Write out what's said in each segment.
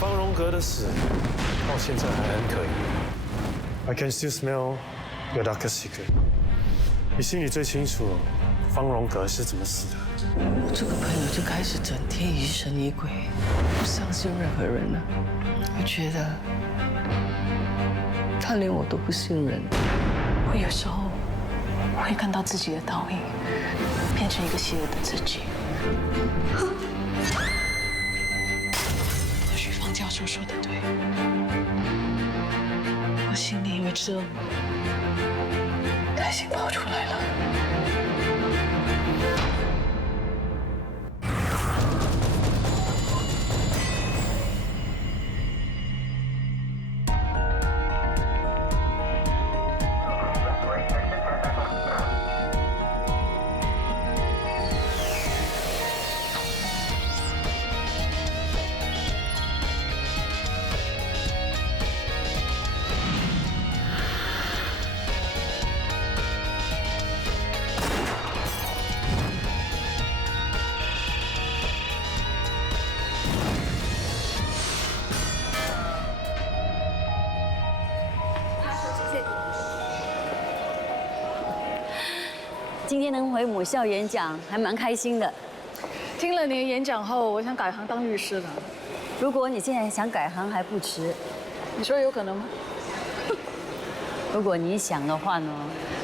方荣格的死到现在还很可疑。I can still smell your darkest secret。你心里最清楚方荣格是怎么死的。我这个朋友就开始整天疑神疑鬼，不相信任何人了。我觉得他连我都不信任。我有时候会看到自己的倒影，变成一个邪恶的自己。或许方教授说的对，我心里因为这担心跑出来了。今天能回母校演讲，还蛮开心的。听了你的演讲后，我想改行当律师了。如果你现在想改行还不迟，你说有可能吗？如果你想的话呢，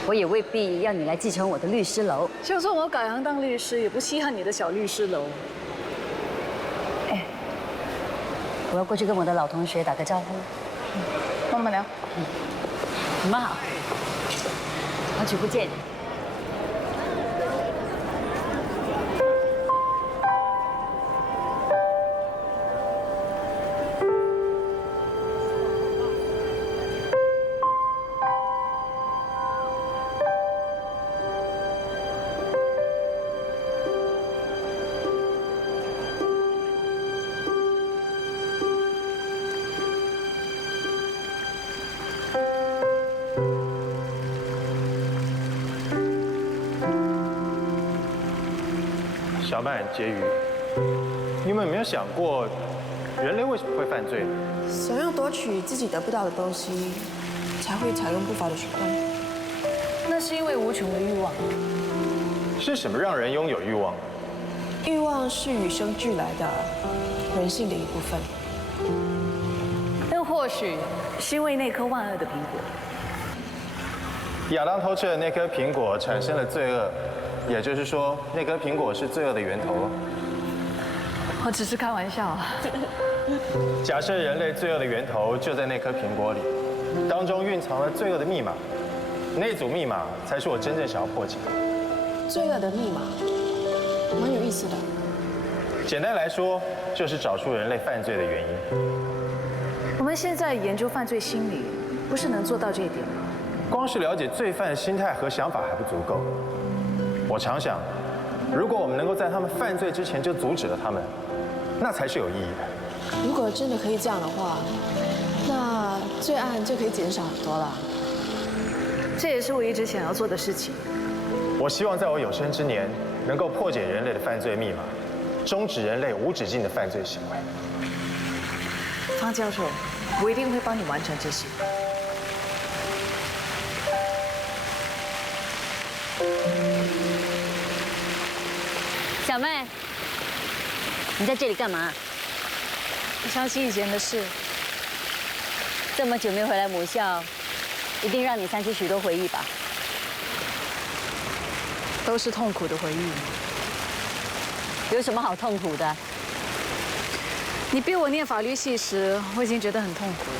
我也未必要你来继承我的律师楼。就算我改行当律师，也不稀罕你的小律师楼。哎，我要过去跟我的老同学打个招呼。慢慢聊。你们好，好久不见。小曼、婕妤，你们有没有想过，人类为什么会犯罪呢？想要夺取自己得不到的东西，才会采用不法的手段。那是因为无穷的欲望。是什么让人拥有欲望？欲望是与生俱来的人性的一部分。但或许是因为那颗万恶的苹果。亚当偷吃的那颗苹果产生了罪恶，也就是说，那颗苹果是罪恶的源头。我只是开玩笑啊。假设人类罪恶的源头就在那颗苹果里，当中蕴藏了罪恶的密码，那组密码才是我真正想要破解的。罪恶的密码，蛮有意思的。简单来说，就是找出人类犯罪的原因。我们现在研究犯罪心理，不是能做到这一点吗？光是了解罪犯的心态和想法还不足够。我常想，如果我们能够在他们犯罪之前就阻止了他们，那才是有意义的。如果真的可以这样的话，那罪案就可以减少很多了。这也是我一直想要做的事情。我希望在我有生之年，能够破解人类的犯罪密码，终止人类无止境的犯罪行为。方教授，我一定会帮你完成这些。小妹，你在这里干嘛？想起以前的事，这么久没回来母校，一定让你想起许多回忆吧？都是痛苦的回忆。有什么好痛苦的？你逼我念法律系时，我已经觉得很痛苦了。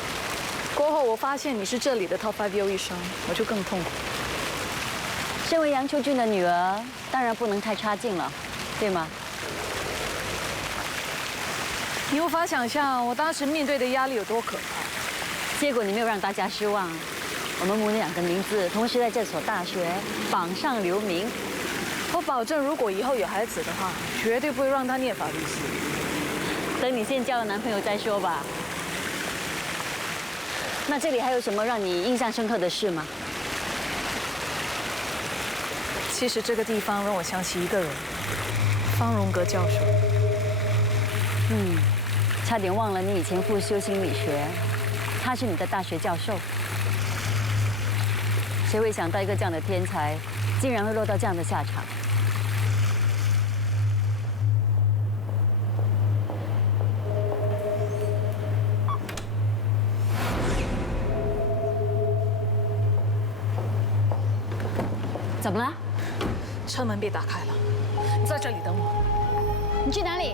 过后我发现你是这里的 Top 5优医生，我就更痛苦。身为杨秋俊的女儿，当然不能太差劲了，对吗？你无法想象我当时面对的压力有多可怕。结果你没有让大家失望，我们母女两个名字同时在这所大学榜上留名。我保证，如果以后有孩子的话，绝对不会让他念法律系。等你先交了男朋友再说吧。那这里还有什么让你印象深刻的事吗？其实这个地方让我想起一个人，方荣格教授。差点忘了你以前复修心理学，他是你的大学教授。谁会想到一个这样的天才，竟然会落到这样的下场？怎么了？车门被打开了，你在这里等我。你去哪里？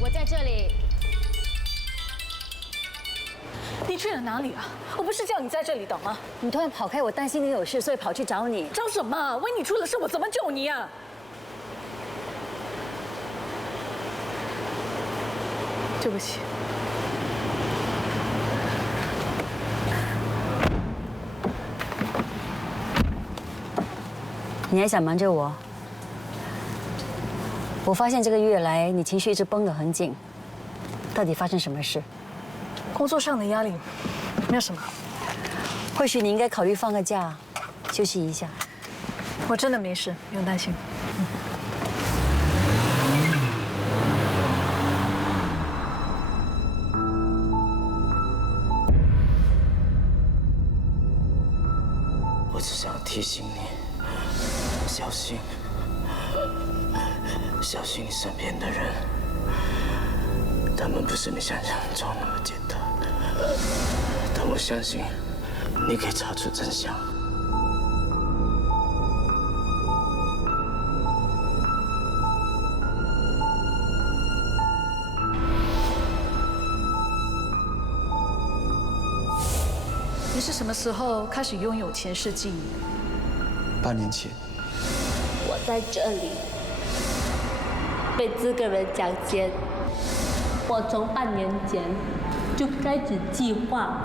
我在这里。你去了哪里啊？我不是叫你在这里等吗？你突然跑开，我担心你有事，所以跑去找你。找什么？万一你出了事，我怎么救你啊？对不起。你还想瞒着我？我发现这个月来你情绪一直绷得很紧，到底发生什么事？工作上的压力，没有什么。或许你应该考虑放个假，休息一下。我真的没事，不用担心。我只想提醒你，小心，小心你身边的人，他们不是你想象中那么简单。但我相信，你可以查出真相。你是什么时候开始拥有前世记忆？8年前，我在这里被这个人强奸。我从半年前就开始计划，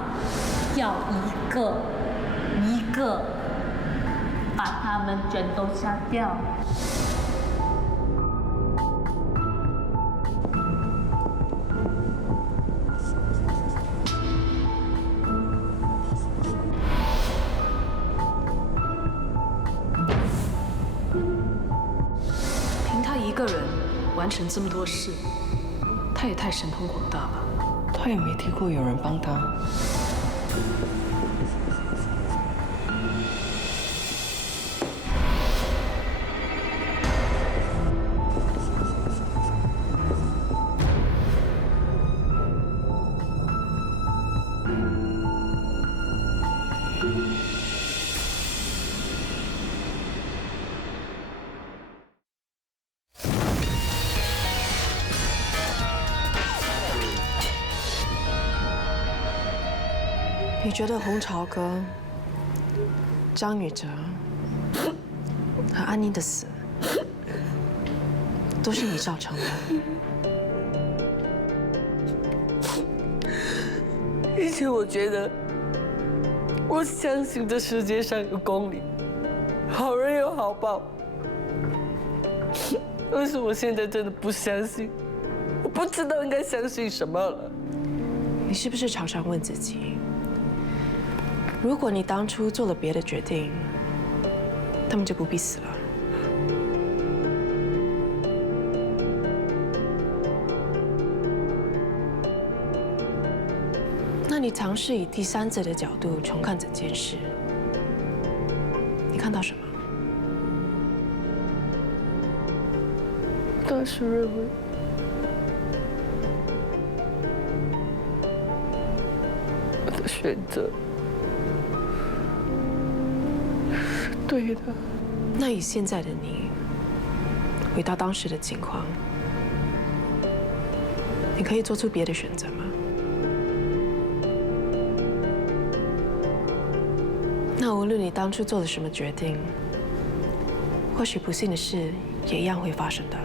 要一个一个把他们全都杀掉。凭他一个人完成这么多事，他也太神通广大了。他也没听过有人帮他。你觉得洪朝哥、张宇哲和安妮的死都是你造成的？以前我觉得，我相信这世界上有公理，好人有好报。但是我现在真的不相信，我不知道应该相信什么了。你是不是常常问自己？如果你当初做了别的决定，他们就不必死了。那你尝试以第三者的角度重看整件事，你看到什么？当时认为我的选择是对的。那以现在的你，回到当时的情况，你可以做出别的选择吗？那无论你当初做了什么决定，或许不幸的事也一样会发生的。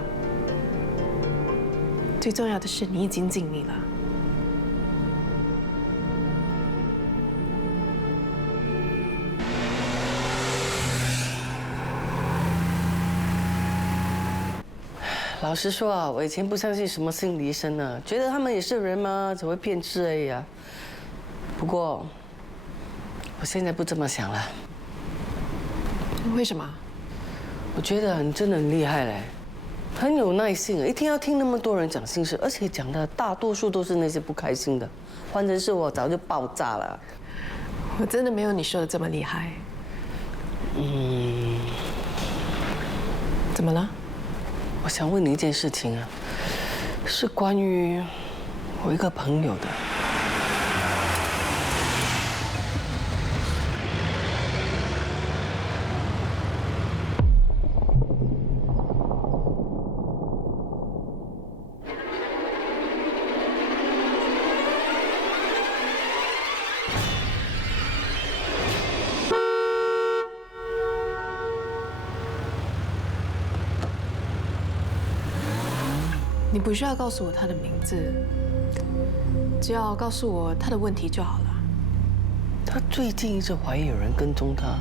最重要的是，你已经尽力了。老实说啊，我以前不相信什么心理医生呢，觉得他们也是人嘛，只会骗吃而已啊。不过，我现在不这么想了。为什么？我觉得你真的很厉害嘞，很有耐性啊！一天要听那么多人讲心事，而且讲的大多数都是那些不开心的。换成是我，早就爆炸了。我真的没有你说的这么厉害。怎么了？我想问你一件事情啊，是关于我一个朋友的。你不需要告诉我他的名字，只要告诉我他的问题就好了。他最近一直怀疑有人跟踪他，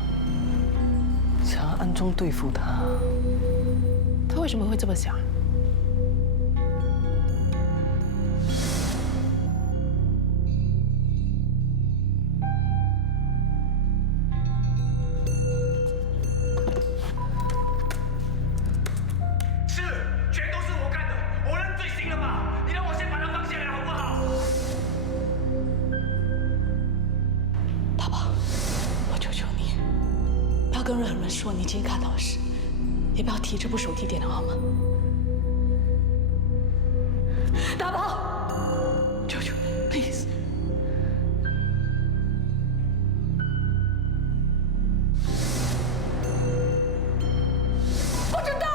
想要暗中对付他。他为什么会这么想？跟任何人说你今天看到的事，也不要提这部手提电脑，好吗？大宝，求求你 ，please。不知道。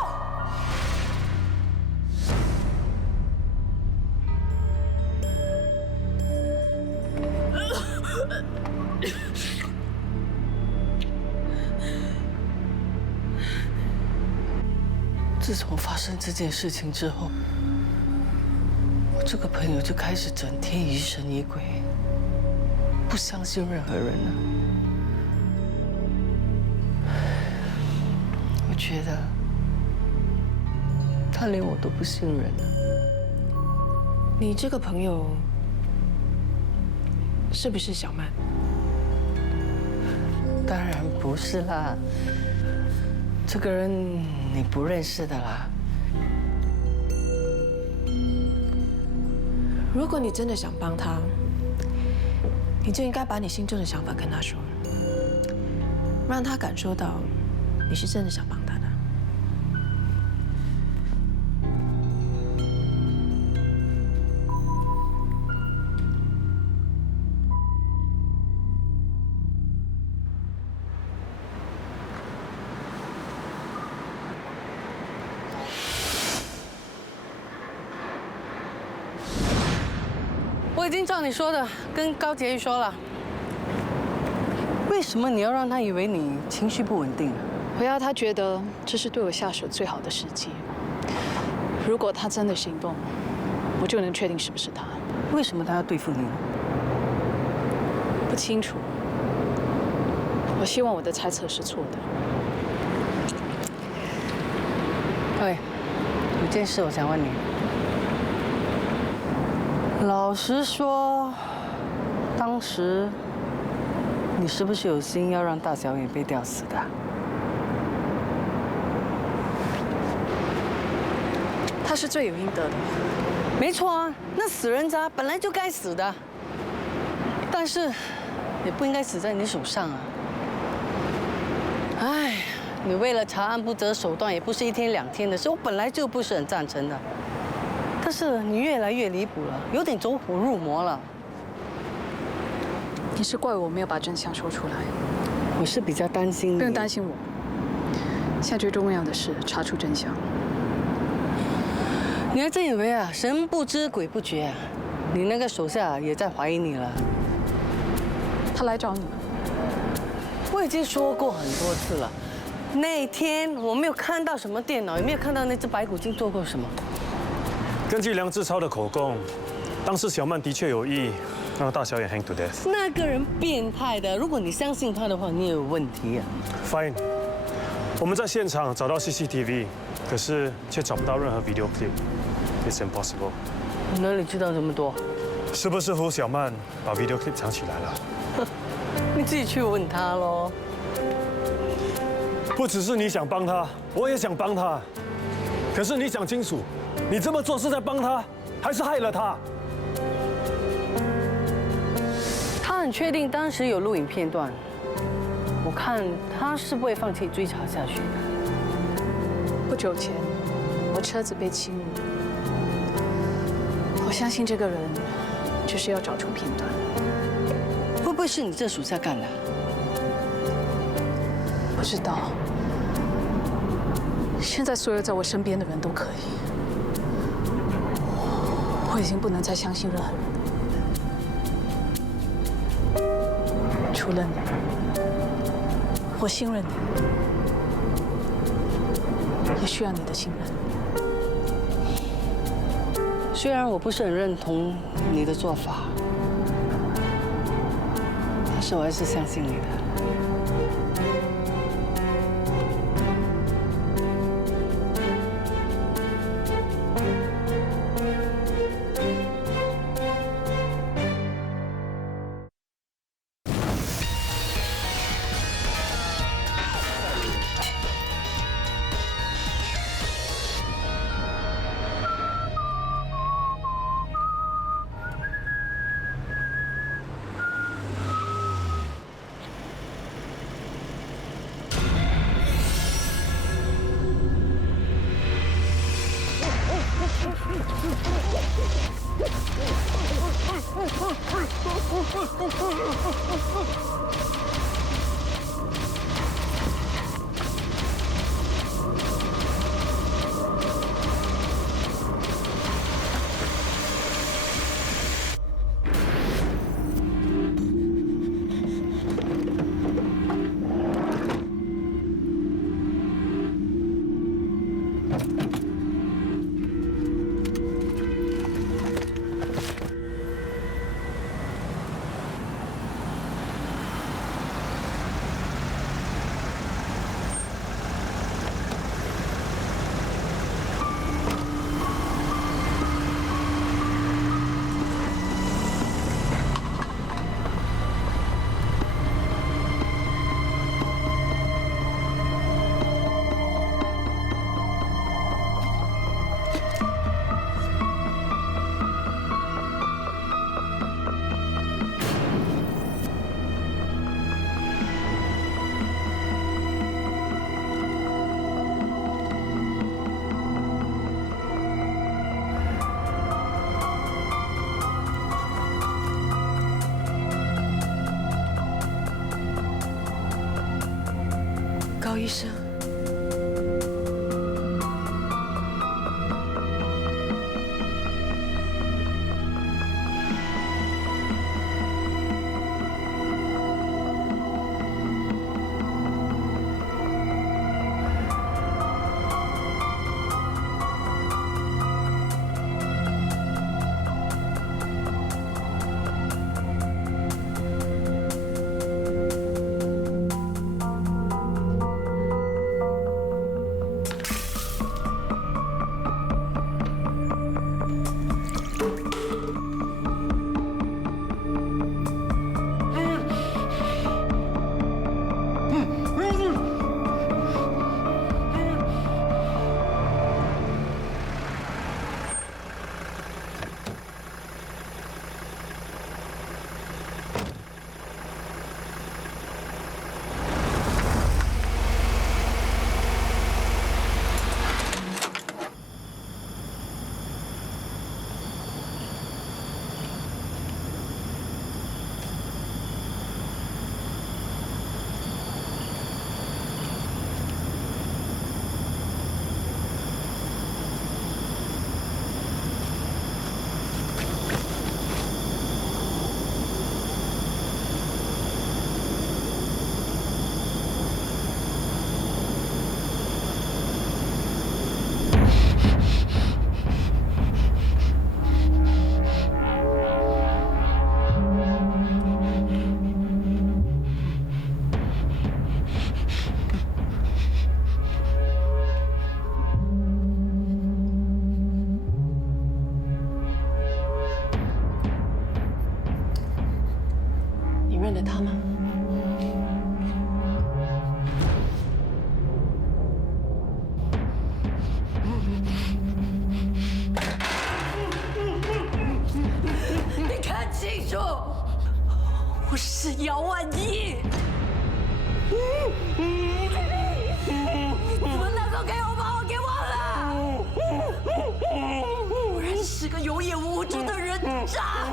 自从发生这件事情之后，我这个朋友就开始整天疑神疑鬼，不相信任何人了。我觉得他连我都不信任了。你这个朋友是不是小曼？当然不是啦，这个人你不认识的啦。如果你真的想帮他，你就应该把你心中的想法跟他说，让他感受到你是真的想帮他的。我已经照你说的跟高洁玉说了。为什么你要让他以为你情绪不稳定？我要他觉得这是对我下手最好的时机。如果他真的行动，我就能确定是不是他。为什么他要对付你呢？不清楚。我希望我的猜测是错的。对，有件事我想问你。老实说，当时你是不是有心要让大小眼被吊死的？他是罪有应得的。没错啊，那死人渣本来就该死的，但是也不应该死在你手上啊。哎，你为了查案不择手段，也不是1天2天的事。我本来就不是很赞成的，但是你越来越离谱了，有点走火入魔了。你是怪我没有把真相说出来？我是比较担心你。不用担心我，现在最重要的是查出真相。你还真以为啊，神不知鬼不觉啊？你那个手下也在怀疑你了。他来找你了。我已经说过很多次了，那天我没有看到什么电脑，也没有看到那只白骨精做过什么。根据梁志超的口供，当时小曼的确有意让大小眼 hang to death。那个人变态的，如果你相信他的话，你也有问题啊。Fine， 我们在现场找到 CCTV， 可是却找不到任何 video clip。It's impossible。你哪里知道这么多？是不是胡小曼把 video clip 藏起来了？你自己去问他喽。不只是你想帮他，我也想帮他。可是你想清楚，你这么做是在帮他，还是害了他？他很确定当时有录影片段，我看他是不会放弃追查下去的。不久前，我车子被侵入，我相信这个人就是要找出片段。会不会是你这属下干的？不知道。现在所有在我身边的人都可以，我已经不能再相信任何人，除了你，我信任你，也需要你的信任。虽然我不是很认同你的做法，但是我还是相信你的。高医生，是姚万一！怎么能够给我把我给忘了？果然是个有眼无珠的人渣！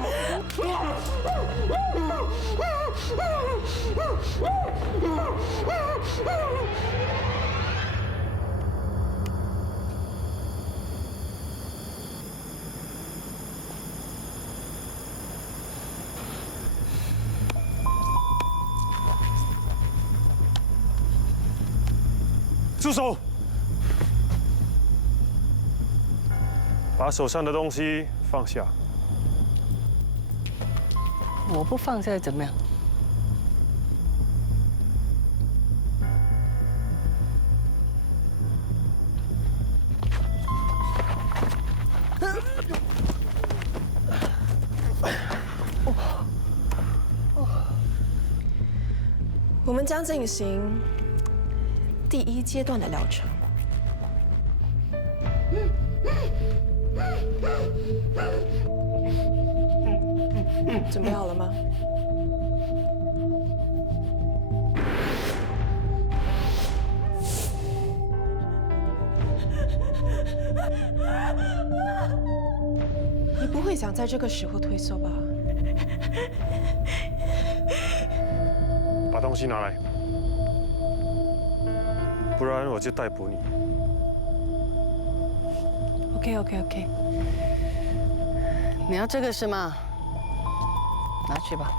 住手！把手上的东西放下。我不放下怎么样？我们将进行第1阶段的疗程。准备好了吗？你不会想在这个时候退缩吧？把东西拿来，不然我就逮捕你。OK。你要这个是吗？拿去吧。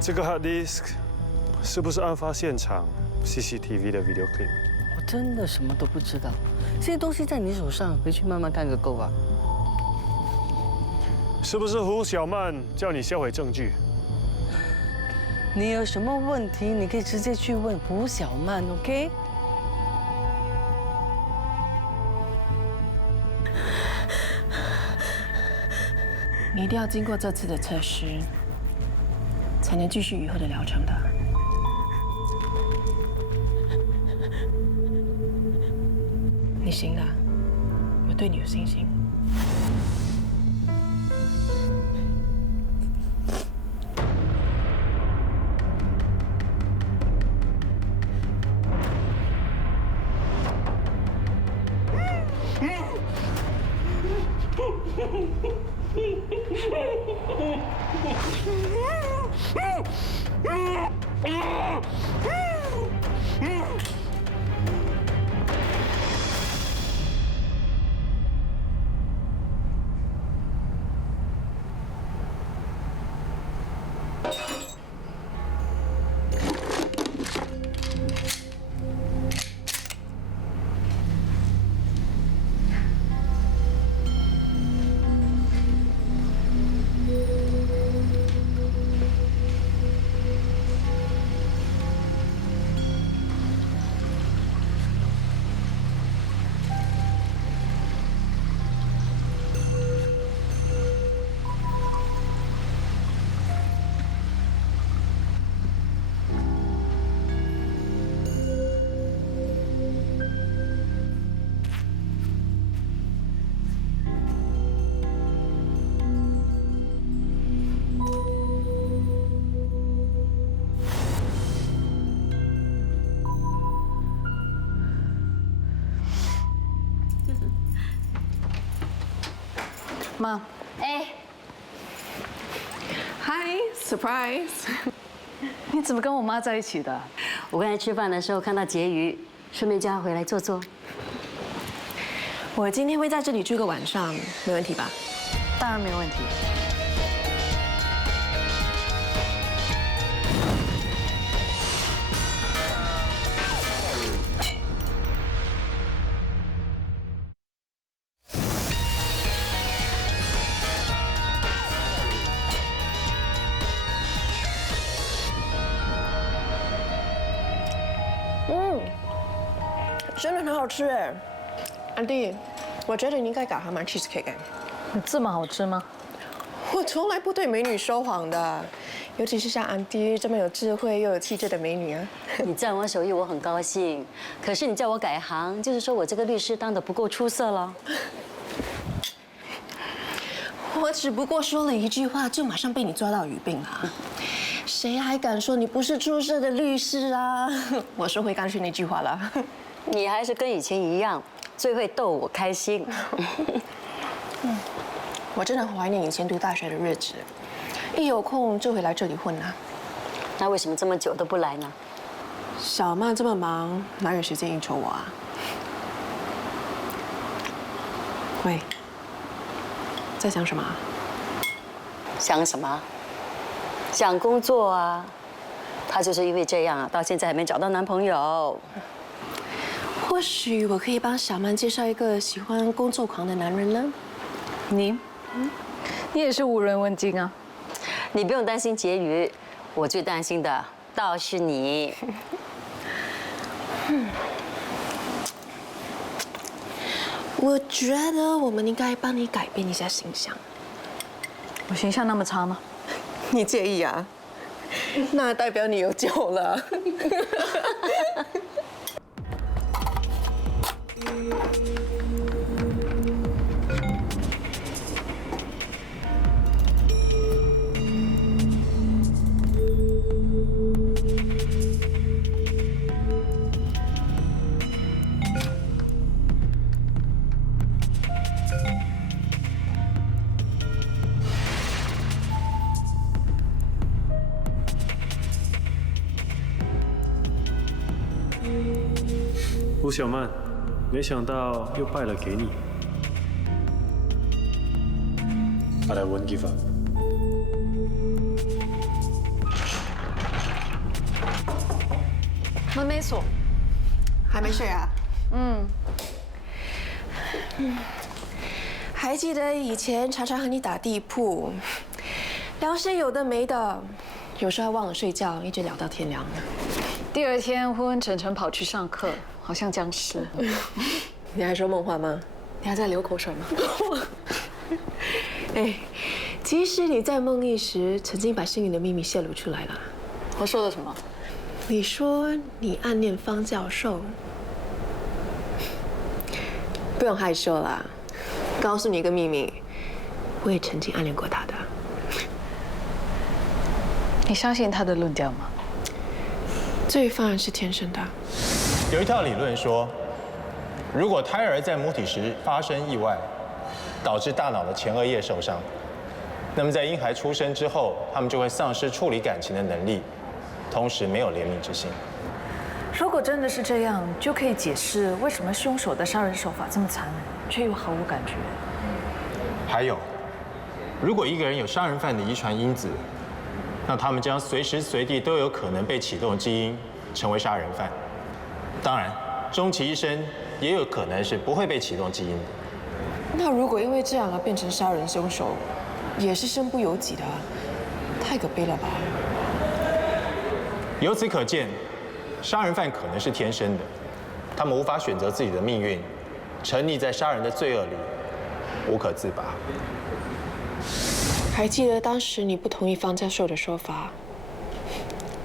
这个 hard disk 是不是案发现场 CCTV 的 video clip？ 我真的什么都不知道，这些东西在你手上，回去慢慢看个够吧。是不是胡小曼叫你销毁证据？你有什么问题，你可以直接去问胡小曼 ，OK？ 你一定要经过这次的测试，才能继续以后的疗程的。你行的，我对你有信心。妈，哎， Hi, surprise！ 你怎么跟我妈在一起的？我刚才吃饭的时候看到婕妤，顺便叫她回来坐坐。我今天会在这里住个晚上，没问题吧？当然没问题。真的很好吃哎，安迪，我觉得你应该改行买 cheesecake 哎。这么好吃吗？我从来不对美女说谎的，尤其是像安迪这么有智慧又有气质的美女啊。你赞我手艺，我很高兴。可是你叫我改行，就是说我这个律师当得不够出色了。我只不过说了一句话，就马上被你抓到语病了。谁还敢说你不是出色的律师啊？我说回刚才那句话了。你还是跟以前一样，最会逗我开心。我真的很怀念以前读大学的日子，一有空就会来这里混啊。那为什么这么久都不来呢？小曼这么忙，哪有时间应酬我啊？喂，在想什么？想什么？想工作啊。她就是因为这样，到现在还没找到男朋友。或许我可以帮小曼介绍一个喜欢工作狂的男人呢。你也是无人问津啊。你不用担心婕妤，我最担心的倒是你。我觉得我们应该帮你改变一下形象。我形象那么差吗？你介意啊？那代表你有救了。吴小曼，没想到又败了给你。But I won't give up。门没锁，还没睡啊？还记得以前常常和你打地铺，聊些有的没的，有时候还忘了睡觉，一直聊到天亮。第二天昏昏沉沉跑去上课，好像僵尸。你还说梦话吗？你还在流口水吗？哎，其实你在梦里时，曾经把心里的秘密泄露出来了。我说了什么？你说你暗恋方教授，不用害羞啦。告诉你一个秘密，我也曾经暗恋过他的。你相信他的论调吗？罪犯是天生的。有一套理论说，如果胎儿在母体时发生意外，导致大脑的前额叶受伤，那么在婴孩出生之后，他们就会丧失处理感情的能力，同时没有怜悯之心。如果真的是这样，就可以解释为什么凶手的杀人手法这么残忍，却又毫无感觉。还有，如果一个人有杀人犯的遗传因子，那他们将随时随地都有可能被启动基因，成为杀人犯。当然，终其一生也有可能是不会被启动基因的。那如果因为这样而变成杀人凶手，也是身不由己的，太可悲了吧？由此可见，杀人犯可能是天生的，他们无法选择自己的命运，沉溺在杀人的罪恶里，无可自拔。还记得当时你不同意方教授的说法，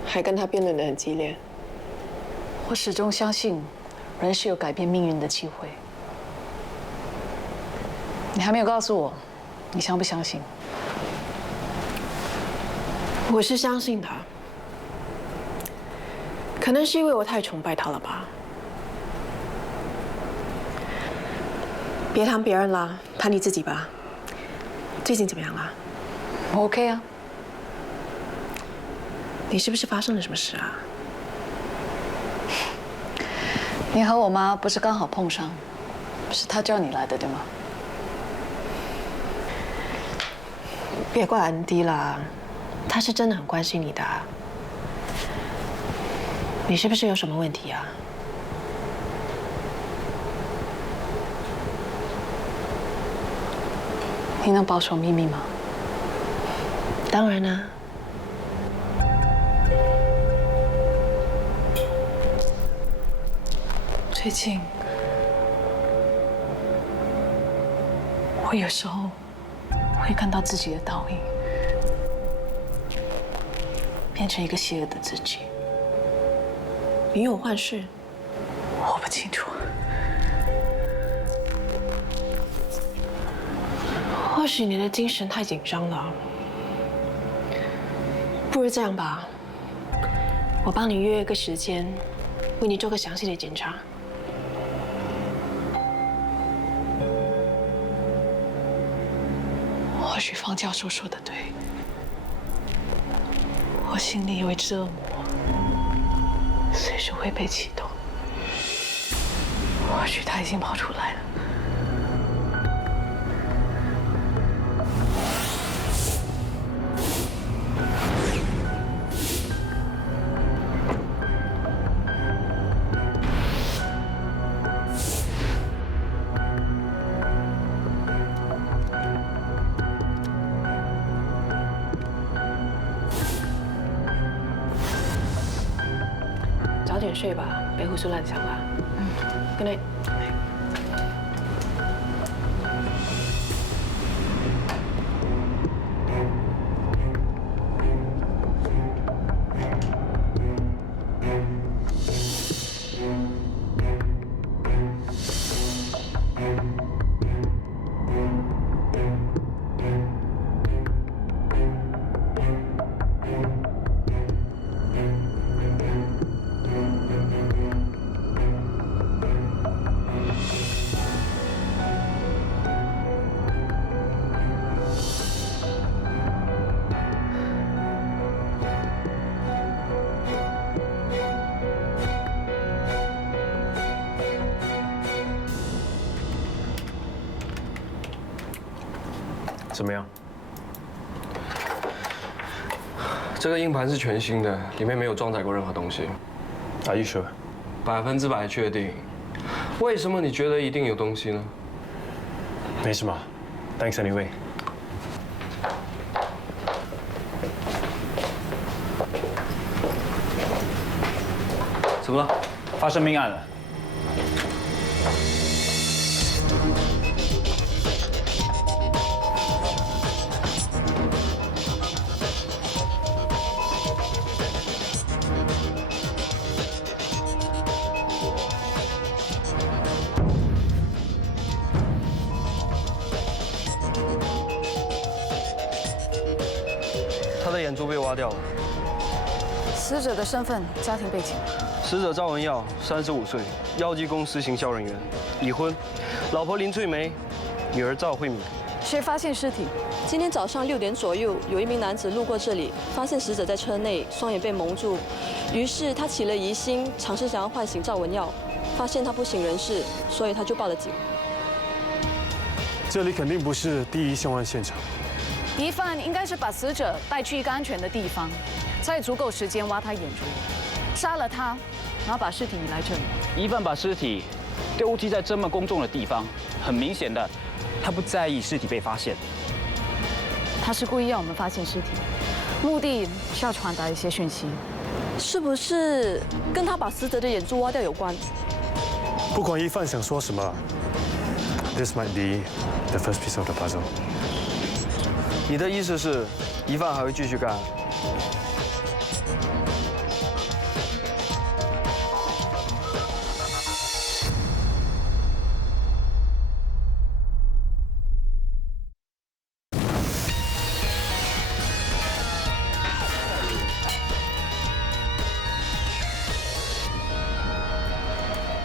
还跟他辩论得很激烈。我始终相信，人是有改变命运的机会。你还没有告诉我，你相不相信？我是相信他，可能是因为我太崇拜他了吧。别谈别人啦，谈你自己吧。最近怎么样啦？我 OK 啊。你是不是发生了什么事啊？你和我妈不是刚好碰上，是她叫你来的，对吗？别怪安迪啦，他是真的很关心你的。你是不是有什么问题啊？你能保守秘密吗？当然啦。最近，我有时候会看到自己的倒影，变成一个邪恶的自己。你有幻视？我不清楚。或许你的精神太紧张了，不如这样吧，我帮你约一个时间，为你做个详细的检查。或许方教授说的对，我心里有一只恶魔，随时会被启动。或许他已经跑出来了。早点睡吧，别胡思乱想了。Good night。怎么样？这个硬盘是全新的，里面没有装载过任何东西。Are you sure？ 100%确定。为什么你觉得一定有东西呢？没什么 ，Thanks anyway。怎么了？发生命案了。 他的眼珠被挖掉了。死者的身份、家庭背景。死者赵文耀，35岁，药剂公司行销人员，已婚，老婆林翠梅，女儿赵慧敏。谁发现尸体？今天早上6点左右，有一名男子路过这里，发现死者在车内，双眼被蒙住，于是他起了疑心，尝试想要唤醒赵文耀，发现他不省人事，所以他就报了警。这里肯定不是第一凶案现场。 疑犯应该是把死者带去一个安全的地方，才有足够时间挖他眼珠，杀了他，然后把尸体移来这里。疑犯把尸体丢弃在这么公众的地方，很明显的，他不在意尸体被发现。他是故意要我们发现尸体，目的是要传达一些讯息。是不是跟他把死者的眼珠挖掉有关？不管疑犯想说什么 ，This might be the first piece of the puzzle。 你的意思是，疑犯还会继续干？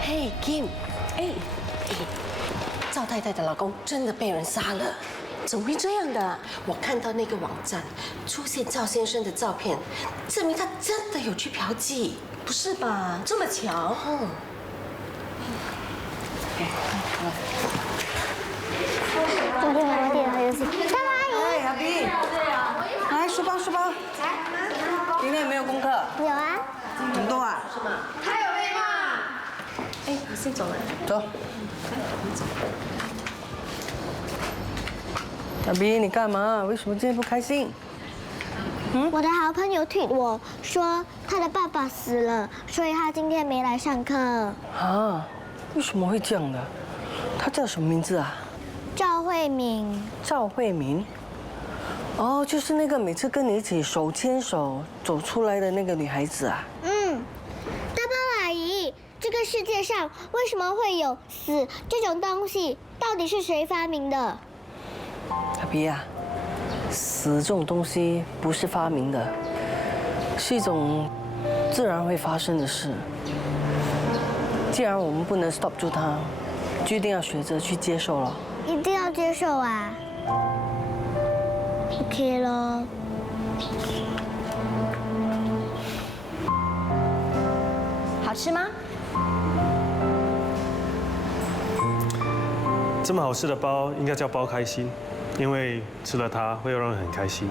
嘿 ，Kim， 赵太太的老公真的被人杀了。 怎么会这样的？我看到那个网站出现赵先生的照片，证明他真的有去嫖妓，不是吧？这么巧？今天我点了游戏，干嘛？哎，阿斌，来书包，今天有没有功课？有啊。很多啊？是吗？还有没嘛？哎，我先走了。走。阿斌，你干嘛？为什么今天不开心？我的好朋友tweet我说他的爸爸死了，所以他今天没来上课。啊？为什么会这样的？他叫什么名字啊？赵慧敏。赵慧敏？哦，就是那个每次跟你一起手牵手走出来的那个女孩子啊。大包阿姨，这个世界上为什么会有死这种东西？到底是谁发明的？小皮啊，死这种东西不是发明的，是一种自然会发生的事。既然我们不能 stop 住它，就一定要学着去接受了。一定要接受啊。OK 咯。好吃吗？这么好吃的包应该叫包开心，因为吃了它会让人很开心。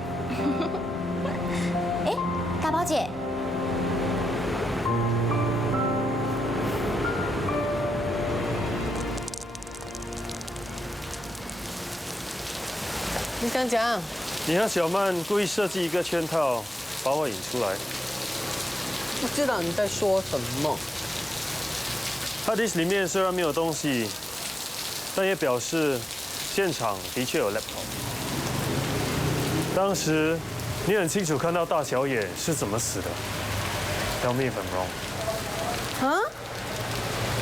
哎，大宝姐，你想讲？你和小曼故意设计一个圈套，把我引出来。不知道你在说什么。Hard disk 里面虽然没有东西，但也表示现场的确有 laptop。当时你很清楚看到大小眼是怎么死的。Tell me if I'm wrong。啊？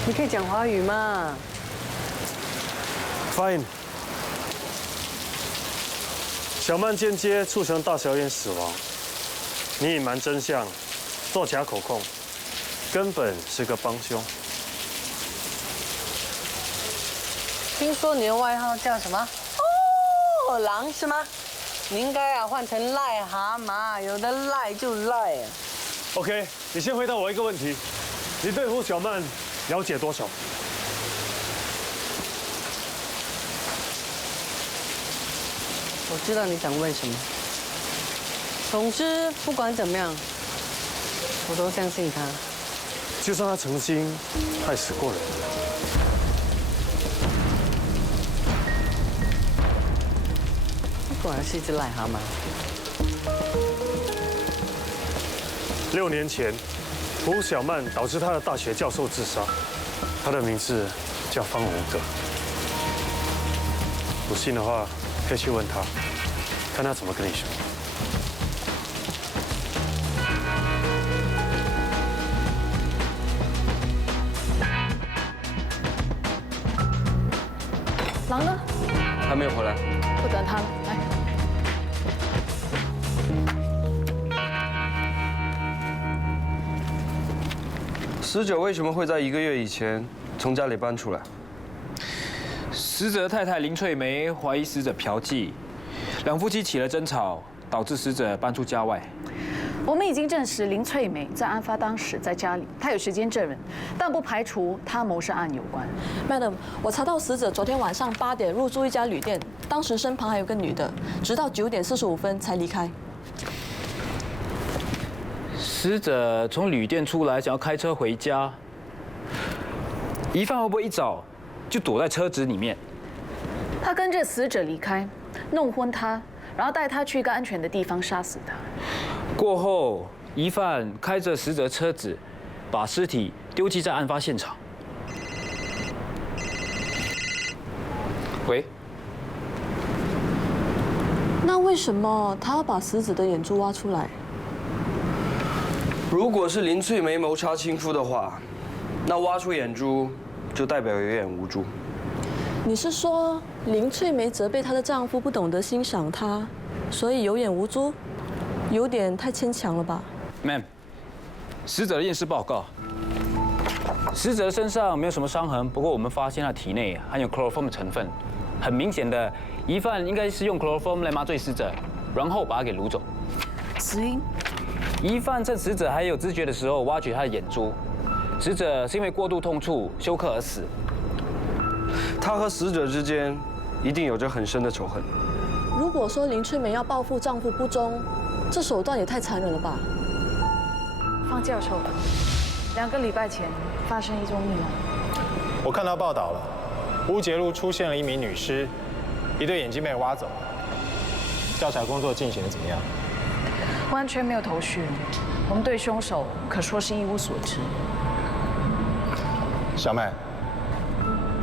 你可以讲华语吗 ？Fine。小曼间接促成大小眼死亡，你隐瞒真相，作假口供，根本是个帮凶。听说你的外号叫什么？哦，狼是吗？你应该啊换成癞蛤蟆，有的赖就赖啊。OK， 你先回答我一个问题，你对胡小曼了解多少？我知道你想问什么。总之，不管怎么样，我都相信他。就算他曾经害死过人。果然是一只癞蛤蟆。6年前，胡小曼导致他的大学教授自杀，他的名字叫方荣格。不信的话，可以去问他，看他怎么跟你说。狼呢？还没有回来。不等他了，来。死者为什么会在1个月以前从家里搬出来？死者太太林翠梅怀疑死者嫖妓，两夫妻起了争吵，导致死者搬出家外。我们已经证实林翠梅在案发当时在家里，她有时间证人，但不排除她谋杀案有关。Madam， 我查到死者昨天晚上8点入住一家旅店，当时身旁还有个女的，直到9点45分才离开。死者从旅店出来，想要开车回家，疑犯会不会一早就躲在车子里面？他跟着死者离开，弄昏他，然后带他去一个安全的地方杀死他。过后，疑犯开着死者车子，把尸体丢弃在案发现场。喂，那为什么他要把死者的眼珠挖出来？如果是林翠梅谋杀亲夫的话，那挖出眼珠就代表有眼无珠。你是说林翠梅责备她的丈夫不懂得欣赏她，所以有眼无珠？有点太牵强了吧 ？Ma'am， 死者的验尸报告，死者身上没有什么伤痕，不过我们发现他体内含有 chloroform 的成分，很明显的，疑犯应该是用 chloroform 来麻醉死者，然后把他给掳走。死因？疑犯趁死者还有知觉的时候挖掘他的眼珠，死者是因为过度痛楚休克而死。他和死者之间一定有着很深的仇恨。如果说林翠梅要报复丈夫不忠，这手段也太残忍了吧？方教授，2个礼拜前发生一宗命案。我看到报道了，乌节路出现了一名女尸，一对眼睛被人挖走。调查工作进行得怎么样？完全没有头绪，我们对凶手可说是一无所知。小麦，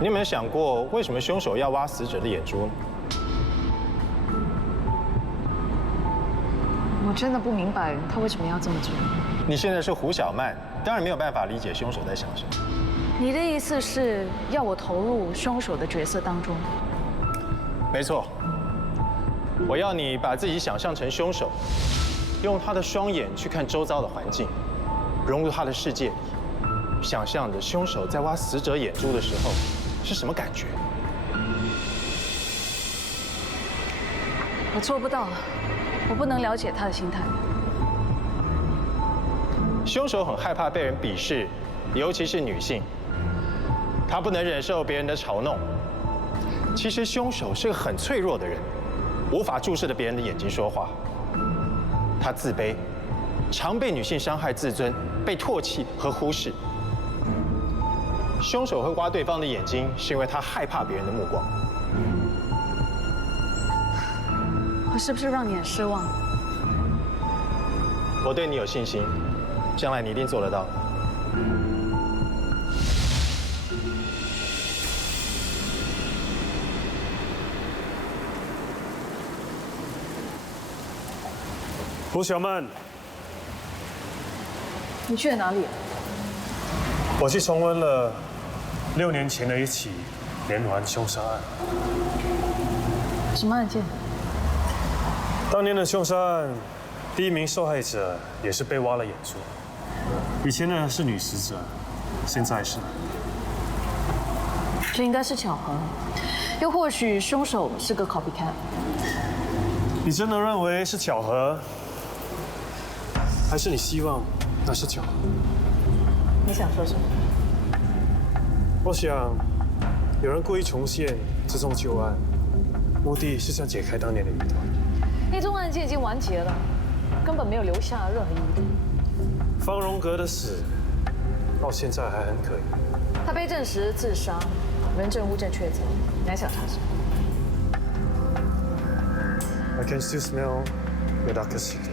你有没有想过，为什么凶手要挖死者的眼珠呢？我真的不明白他为什么要这么做。你现在是胡小曼，当然没有办法理解凶手在想什么。你的意思是要我投入凶手的角色当中？没错，我要你把自己想象成凶手，用他的双眼去看周遭的环境，融入他的世界里，想象着凶手在挖死者眼珠的时候是什么感觉。我做不到，我不能了解他的心态。凶手很害怕被人鄙视，尤其是女性，他不能忍受别人的嘲弄。其实凶手是个很脆弱的人，无法注视着别人的眼睛说话。他自卑，常被女性伤害自尊，被唾弃和忽视。凶手会挖对方的眼睛，是因为他害怕别人的目光。我是不是让你很失望？我对你有信心，将来你一定做得到。胡小曼，你去了哪里？我去重温了6年前的一起连环凶杀案。什么案件？当年的凶杀案，第一名受害者也是被挖了眼珠。以前呢是女死者，现在是男的。这应该是巧合，又或许凶手是个 copycat。你真的认为是巧合，还是你希望那是巧合？你想说什么？我想，有人故意重现这宗旧案，目的是想解开当年的疑团。那宗案件已经完结了，根本没有留下任何疑点。方荣格的死到现在还很可疑。他被证实自杀，人证物证确凿，你还想查什么？ I can still smell your darkest secret。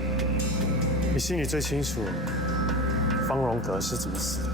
你心里最清楚，方荣格是怎么死的。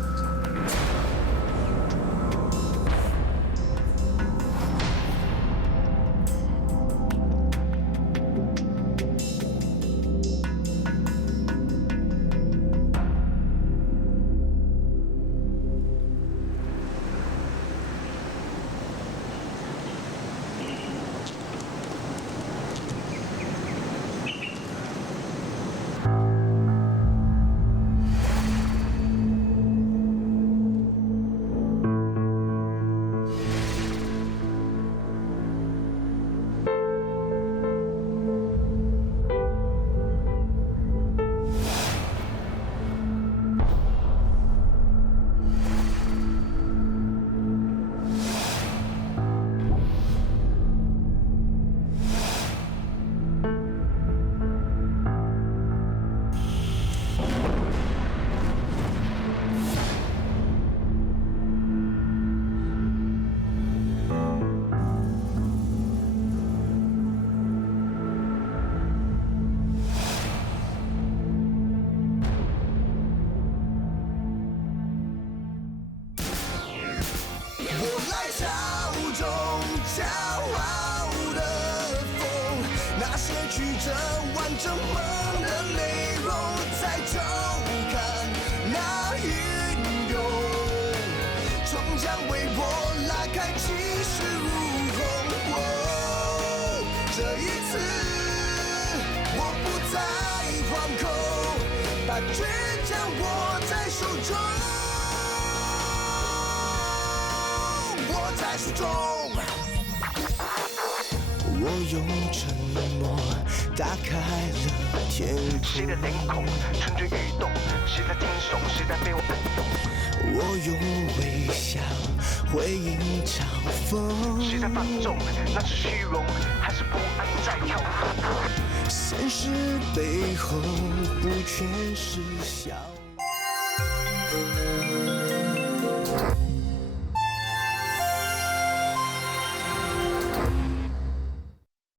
曲折完整梦的内容，在周刊那运用，终将为我拉开气势如虹。这一次我不再惶恐，把倔强握在手中，握在手中。我用沉默打开了天空，谁的脸孔蠢蠢欲动，谁在听颂，谁在被我按动。我用微笑回应嘲讽，谁在放纵，那是虚荣还是不安在跳动？现实背后不全是笑。